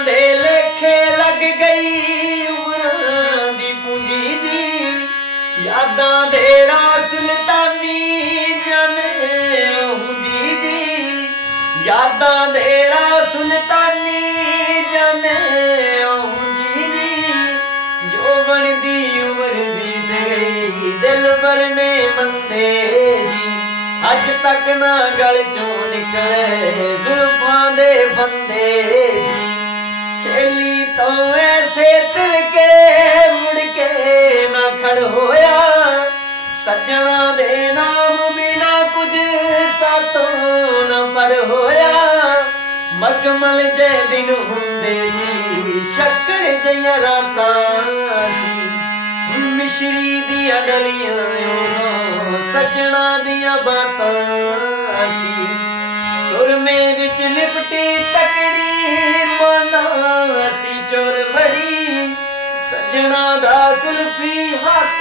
ਦੇ ਲੇਖੇ ਲੱਗ ਗਈ ਉਮਰਾਂ ਦੀ ਪੂੰਜੀ ਜੀ। ਯਾਦਾਂ ਦੇ ਰਾਸ ਜਾਣੇ ਉਹ ਜੀ ਯਾਦਾਂ ਦੇ ਰਾਸ ਜਾਣੇ ਉਹ ਜੀ ਜੀ। ਦੀ ਉਮਰ ਬੀਤ ਗਈ, ਦਿਲ ਮਰਨੇ ਮੰਤੇ ਜੀ। ਅੱਜ ਤੱਕ ਨਾ ਗਲ ਚੋਂ ਨਿਕਲੇ, ਜ਼ੁਲਫਾਂ ਦੇ ਫੰਦ ਸੱਜਣਾ ਦੇ ਨਾਮ ਬਿਨਾ ਕੁਝ ਸਾਤੋਂ ਨਾ ਪੜ ਹੋਇਆ। ਮਕਮਲ ਜੇ ਦਿਨ ਹੁੰਦੇ ਸੀ, ਸ਼ੱਕਰ ਜਿਹੀਆਂ ਰਾਤਾਂ ਸੀ। ਮਿਸ਼ਰੀ ਦੀਆਂ ਡਲੀਆਂ ਉਹ ਸੱਜਣਾ ਦੀਆਂ ਬਾਤਾਂ ਸੀ। ਸੁਰਮੇ ਵਿੱਚ ਲਿਪਟੀ ਤਕੜੀ ਮਨਾ ਸੀ, ਚੋਰ ਬੜੀ ਸੱਜਣਾ ਦਾ ਸੁਲਫੀ ਹਾਸਾ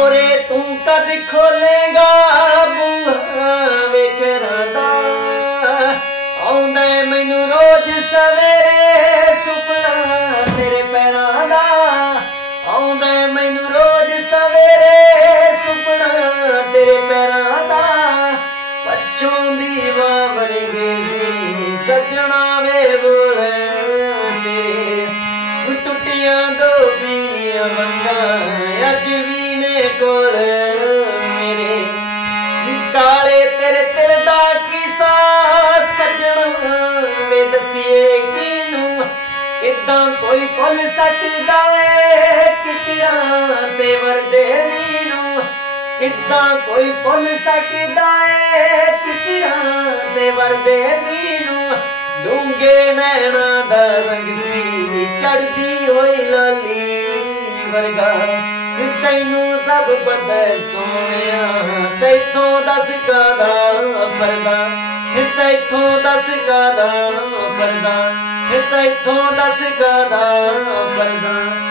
ਖੋਰੇ ਤੂੰ ਕਦ ਖੋਲੇਗਾ? ਬੂਹਾ ਵੇਖਣਾ ਦਾ ਆਉਂਦਾ ਮੈਨੂੰ ਰੋਜ਼ ਸਵੇਰੇ ਸੁਪਨਾ ਤੇਰੇ ਪੈਰਾਂ ਦਾ। ਆਉਂਦਾ ਮੈਨੂੰ ਰੋਜ਼ ਸਵੇਰੇ ਸੁਪਨਾ ਤੇਰੇ ਪੈਰਾਂ ਦਾ। ਪੱਛੋਂ ਦੀ ਵਾਵਰ ਗਈ ਸਜਣਾ ਵੇ ਬੋਲੇ ਤੇਰੇ। ਟੁੱਟੀਆਂ ਦੋ ਪੀਲੀਆਂ ਮੰਗਾ ਅੱਜ ਵੀ ਨੇ ਕੋਲ ਮੇਰੇ। ਕਾਲੇ ਤੇਰੇ ਦਿਲ ਦਾ ਕਿਸਾ ਸਜਣਾ ਵੇ ਦਸੀਏ ਕਿਨੂੰ? ਕਿਦਾਂ ਕੋਈ ਭੁੱਲ ਸਕਦਾ ਏ ਕਿਤਿਆਂ ਤੇ ਵਰਦੇ ਨੀਰੂ ਕਿਦਾਂ ਕੋਈ ਭੁੱਲ ਸਕਦਾ ਏ ਕਿਤਿਆਂ ਤੇ ਵਰਦੇ ਨੀਰੂ ਡੂੰਗੇ ਨੈਣਾ ਦਾ ਰੰਗ ਸੀ ਚੜਦੀ ਹੋਈ ਲਾਲੀ ਵਰਗਾ ਤੈਨੂੰ ਸਭ ਪਤਾ ਸੋਹਣਿਆ। ਤੈਥੋਂ ਦੱਸ ਕਾਦਾ ਪਰਦਾ ਤੈਥੋਂ ਦੱਸ ਕਾਦਾ ਪਰਦਾ ਤੈਥੋਂ ਦੱਸ ਕਾਦਾ ਪਰਦਾ ਓ